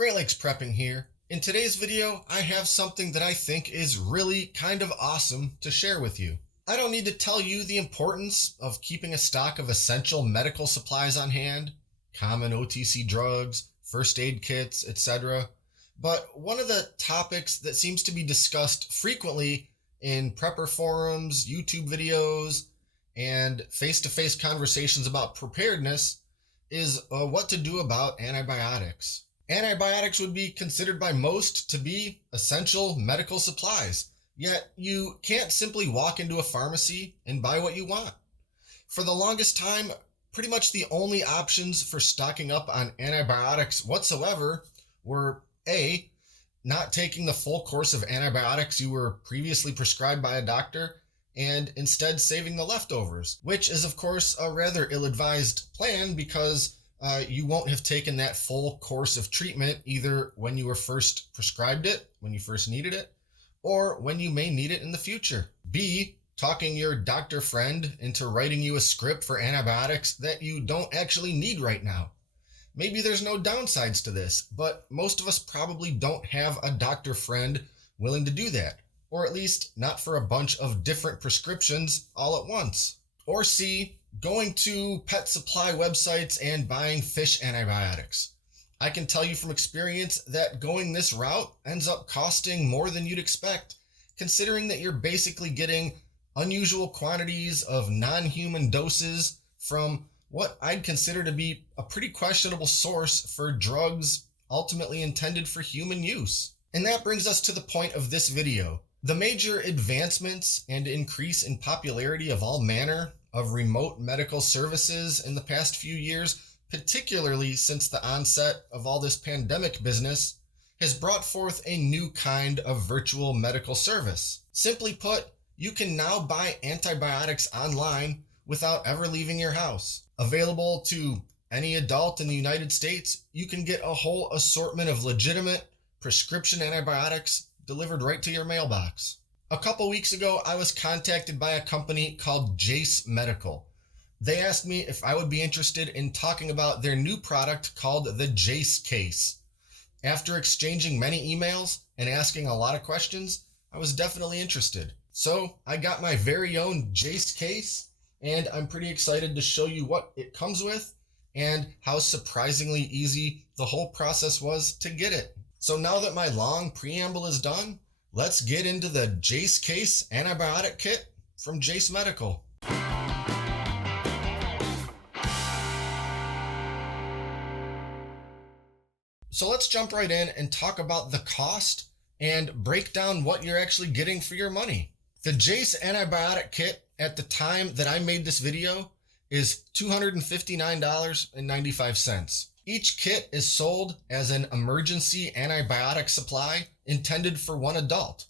Great Lakes Prepping here. In today's video, I have something that I think is really kind of awesome to share with you. I don't need to tell you the importance of keeping a stock of essential medical supplies on hand, common OTC drugs, first aid kits, etc. But one of the topics that seems to be discussed frequently in prepper forums, YouTube videos, and face-to-face conversations about preparedness is what to do about antibiotics. Antibiotics would be considered by most to be essential medical supplies, yet you can't simply walk into a pharmacy and buy what you want. For the longest time, pretty much the only options for stocking up on antibiotics whatsoever were A, not taking the full course of antibiotics you were previously prescribed by a doctor, and instead saving the leftovers, which is of course a rather ill-advised plan because you won't have taken that full course of treatment either when you were first prescribed it, when you first needed it, or when you may need it in the future. B, talking your doctor friend into writing you a script for antibiotics that you don't actually need right now. Maybe there's no downsides to this, but most of us probably don't have a doctor friend willing to do that, or at least not for a bunch of different prescriptions all at once. Or C, going to pet supply websites and buying fish antibiotics. I can tell you from experience that going this route ends up costing more than you'd expect, considering that you're basically getting unusual quantities of non-human doses from what I'd consider to be a pretty questionable source for drugs ultimately intended for human use. And that brings us to the point of this video. The major advancements and increase in popularity of all manner of remote medical services in the past few years, particularly since the onset of all this pandemic business, has brought forth a new kind of virtual medical service. Simply put, you can now buy antibiotics online without ever leaving your house. Available to any adult in the United States, you can get a whole assortment of legitimate prescription antibiotics delivered right to your mailbox. A couple weeks ago, I was contacted by a company called Jase Medical. They asked me if I would be interested in talking about their new product called the Jase Case. After exchanging many emails and asking a lot of questions, I was definitely interested. So I got my very own Jase Case, and I'm pretty excited to show you what it comes with and how surprisingly easy the whole process was to get it. So now that my long preamble is done, let's get into the Jase Case Antibiotic Kit from Jase Medical. So let's jump right in and talk about the cost and break down what you're actually getting for your money. The Jase Antibiotic Kit at the time that I made this video is $259.95. Each kit is sold as an emergency antibiotic supply intended for one adult.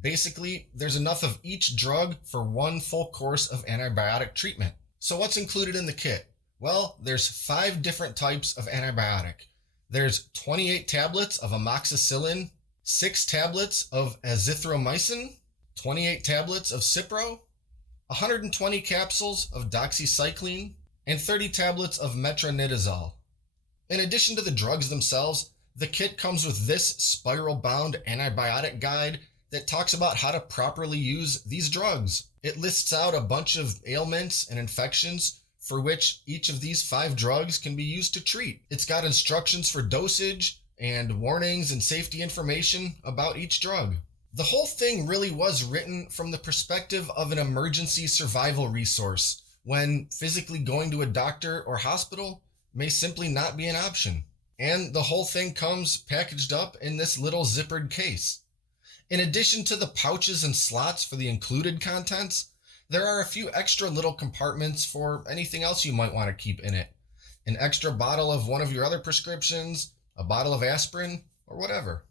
Basically, there's enough of each drug for one full course of antibiotic treatment. So what's included in the kit? Well, there's 5 different types of antibiotic. There's 28 tablets of amoxicillin, 6 tablets of azithromycin, 28 tablets of Cipro, 120 capsules of doxycycline, and 30 tablets of metronidazole. In addition to the drugs themselves, the kit comes with this spiral-bound antibiotic guide that talks about how to properly use these drugs. It lists out a bunch of ailments and infections for which each of these 5 drugs can be used to treat. It's got instructions for dosage and warnings and safety information about each drug. The whole thing really was written from the perspective of an emergency survival resource when physically going to a doctor or hospital may simply not be an option. And the whole thing comes packaged up in this little zippered case. In addition to the pouches and slots for the included contents, there are a few extra little compartments for anything else you might want to keep in it. An extra bottle of one of your other prescriptions, a bottle of aspirin, or whatever.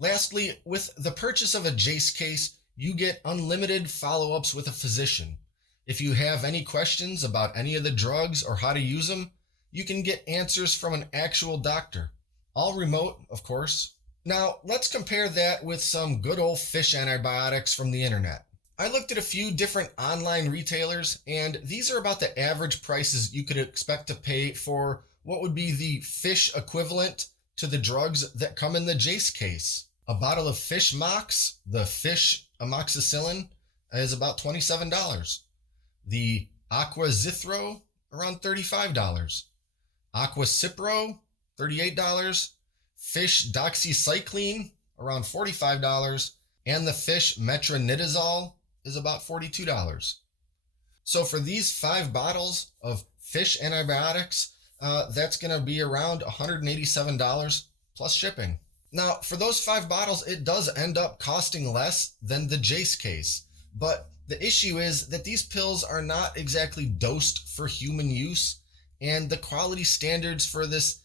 Lastly, with the purchase of a Jase Case, you get unlimited follow-ups with a physician. If you have any questions about any of the drugs or how to use them, you can get answers from an actual doctor. All remote, of course. Now, let's compare that with some good old fish antibiotics from the internet. I looked at a few different online retailers, and these are about the average prices you could expect to pay for what would be the fish equivalent to the drugs that come in the Jase case. A bottle of fish mox, the fish amoxicillin, is about $27. The aqua zithro, around $35. Aqua cipro, $38. Fish doxycycline, around $45. And the fish metronidazole is about $42. So for these 5 bottles of fish antibiotics, that's going to be around $187 plus shipping. Now, for those 5 bottles, it does end up costing less than the Jase case. But the issue is that these pills are not exactly dosed for human use, and the quality standards for this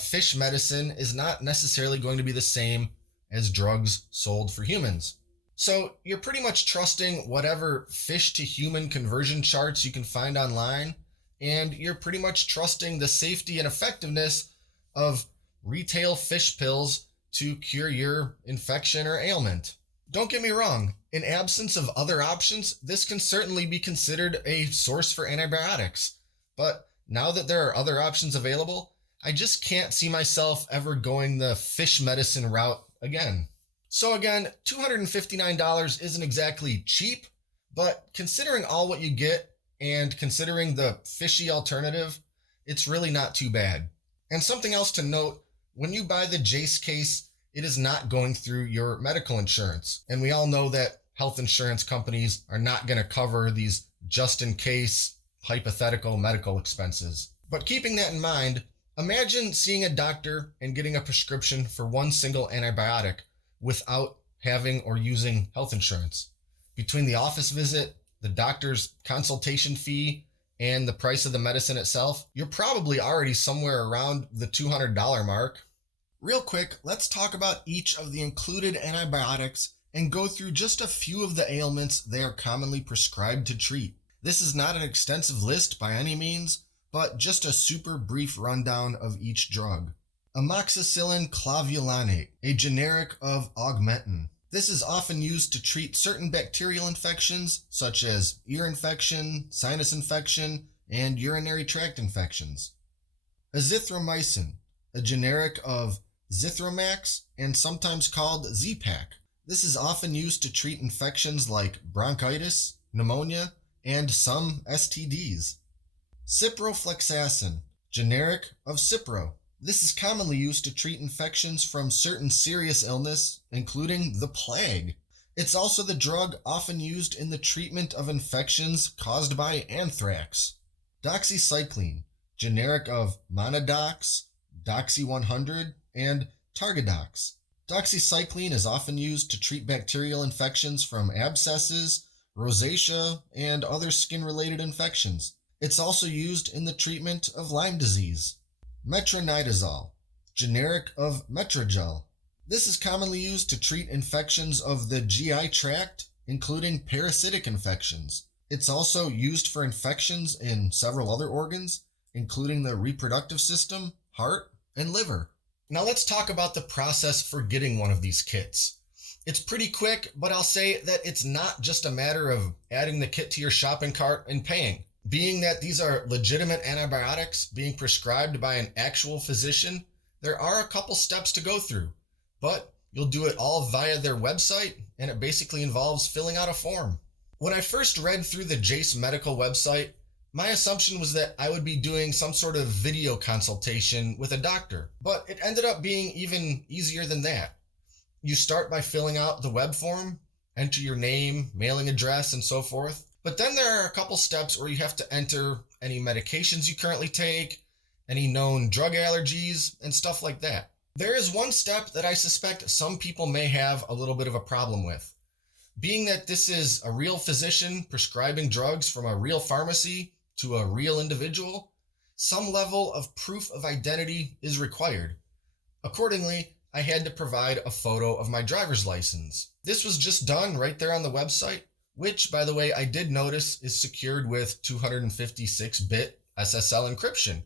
fish medicine is not necessarily going to be the same as drugs sold for humans. So you're pretty much trusting whatever fish to human conversion charts you can find online, and you're pretty much trusting the safety and effectiveness of retail fish pills to cure your infection or ailment. Don't get me wrong, in absence of other options, this can certainly be considered a source for antibiotics. But now that there are other options available, I just can't see myself ever going the fish medicine route again. So again, $259 isn't exactly cheap, but considering all what you get and considering the fishy alternative, it's really not too bad. And something else to note, when you buy the Jase case, it is not going through your medical insurance. And we all know that health insurance companies are not going to cover these just in case hypothetical medical expenses. But keeping that in mind, imagine seeing a doctor and getting a prescription for one single antibiotic without having or using health insurance. Between the office visit, the doctor's consultation fee, and the price of the medicine itself, you're probably already somewhere around the $200 mark. Real quick, let's talk about each of the included antibiotics and go through just a few of the ailments they are commonly prescribed to treat. This is not an extensive list by any means, but just a super brief rundown of each drug. Amoxicillin clavulanate, a generic of Augmentin. This is often used to treat certain bacterial infections such as ear infection, sinus infection, and urinary tract infections. Azithromycin, a generic of Zithromax and sometimes called Z-Pak. This is often used to treat infections like bronchitis, pneumonia, and some STDs. Ciprofloxacin, generic of Cipro. This is commonly used to treat infections from certain serious illness, including the plague. It's also the drug often used in the treatment of infections caused by anthrax. Doxycycline, generic of Monodox, Doxy 100, and Targadox. Doxycycline is often used to treat bacterial infections from abscesses, rosacea, and other skin-related infections. It's also used in the treatment of Lyme disease. Metronidazole, generic of Metrogel. This is commonly used to treat infections of the GI tract, including parasitic infections. It's also used for infections in several other organs, including the reproductive system, heart, and liver. Now let's talk about the process for getting one of these kits. It's pretty quick, but I'll say that it's not just a matter of adding the kit to your shopping cart and paying. Being that these are legitimate antibiotics being prescribed by an actual physician, there are a couple steps to go through, but you'll do it all via their website, and it basically involves filling out a form. When I first read through the Jase Medical website, my assumption was that I would be doing some sort of video consultation with a doctor, but it ended up being even easier than that. You start by filling out the web form, enter your name, mailing address, and so forth. But then there are a couple steps where you have to enter any medications you currently take, any known drug allergies, and stuff like that. There is one step that I suspect some people may have a little bit of a problem with. Being that this is a real physician prescribing drugs from a real pharmacy to a real individual, some level of proof of identity is required. Accordingly, I had to provide a photo of my driver's license. This was just done right there on the website, which, by the way, I did notice is secured with 256-bit SSL encryption,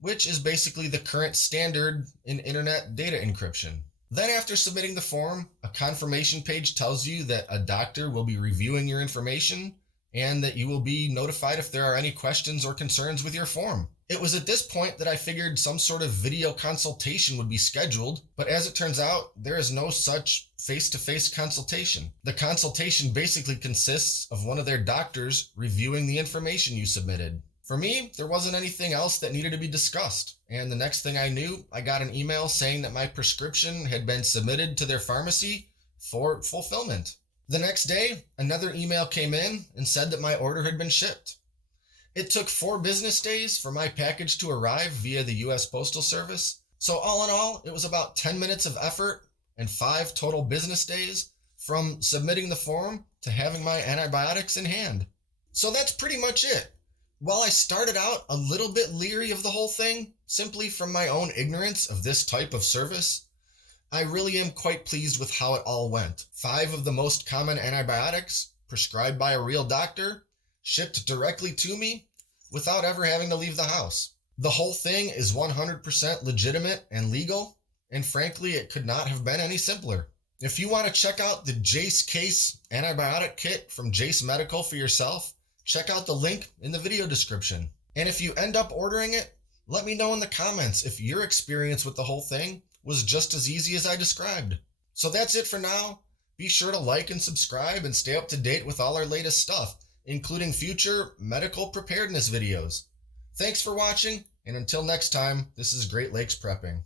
which is basically the current standard in internet data encryption. Then after submitting the form, a confirmation page tells you that a doctor will be reviewing your information and that you will be notified if there are any questions or concerns with your form. It was at this point that I figured some sort of video consultation would be scheduled, but as it turns out, there is no such face-to-face consultation. The consultation basically consists of one of their doctors reviewing the information you submitted. For me, there wasn't anything else that needed to be discussed, and the next thing I knew, I got an email saying that my prescription had been submitted to their pharmacy for fulfillment. The next day, another email came in and said that my order had been shipped. It took 4 business days for my package to arrive via the US Postal Service, so all in all, it was about 10 minutes of effort and 5 total business days from submitting the form to having my antibiotics in hand. So that's pretty much it. While I started out a little bit leery of the whole thing, simply from my own ignorance of this type of service, I really am quite pleased with how it all went. 5 of the most common antibiotics, prescribed by a real doctor, shipped directly to me without ever having to leave the house. The whole thing is 100% legitimate and legal, and frankly, it could not have been any simpler. If you want to check out the Jase Case Antibiotic Kit from Jase Medical for yourself, check out the link in the video description. And if you end up ordering it, let me know in the comments if your experience with the whole thing was just as easy as I described. So that's it for now. Be sure to like and subscribe and stay up to date with all our latest stuff, including future medical preparedness videos. Thanks for watching, and until next time, this is Great Lakes Prepping.